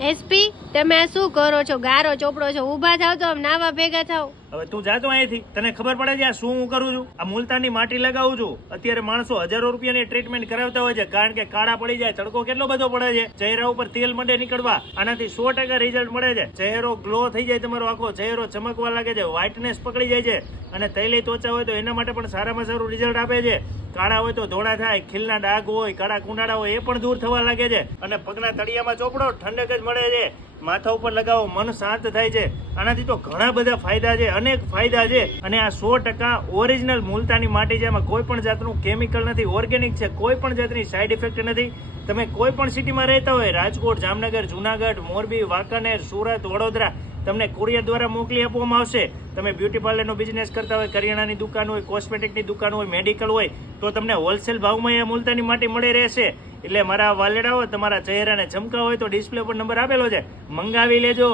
SP, તમે આ શું કરો છો? ગારો, ચોપડો છો? ઊભા થાવ તો આમ નાવા ભેગા થાવ. હવે તું જાતો અહીંથી. તને ખબર પડે છે આ શું હું કરું છું? આ મુલતાની માટી લગાવું છું. અત્યારે માણસો હજારો રૂપિયાની ટ્રીટમેન્ટ કરાવતા હોય છે. કારણ કે કાળા પડી જાય, તડકો કેટલો બધો પડે છે. ચહેરા ઉપર તેલ મંડે નીકળવા. આનાથી સો ટકા રિઝલ્ટ મળે છે. ચહેરો ગ્લો થઈ જાય તમારો આખો. ચહેરો ચમકવા લાગે છે. વ્હાઇટનેસ પકડી જાય છે. અને તૈલી ત્વચા હોય તો એના માટે પણ સારામાં સારું રિઝલ્ટ આપે છે. કાળા હોય તો ધોળા થાય, ખીલના ડાઘ હોય, કાળા કુંડાળા હોય, એ પણ દૂર થવા લાગે છે. અને પગના તળિયામાં ચોપડો ઠંડક જ મળે છે. માથા ઉપર લગાવો, મન શાંત થાય છે. આનાથી તો ઘણા બધા ફાયદા છે, અનેક ફાયદા છે. અને આ સો ટકા ઓરિજિનલ મુલતાની માટી છે, એમાં કોઈ પણ જાતનું કેમિકલ નથી, ઓર્ગેનિક છે, કોઈ પણ જાતની સાઈડ ઇફેક્ટ નથી. તમે કોઈ પણ સિટીમાં રહેતા હોય, રાજકોટ, જામનગર, જુનાગઢ, મોરબી, વાંકાનેર, સુરત, વડોદરા, તમને કુરિયર દ્વારા મોકલી આપવામાં આવશે. તમે બ્યુટી પાર્લરનો બિઝનેસ કરતા હોય, કરિયાણાની દુકાન હોય, કોસ્મેટિકની દુકાન હોય, મેડિકલ હોય તો તમને હોલસેલ ભાવમાં એ મુલતાની માટી મળી રહેશે. એટલે મારા વાલેડાઓ, તમારા ચહેરાને ચમકા હોય તો ડિસ્પ્લે પર નંબર આપેલો છે. મંગાવી લેજો.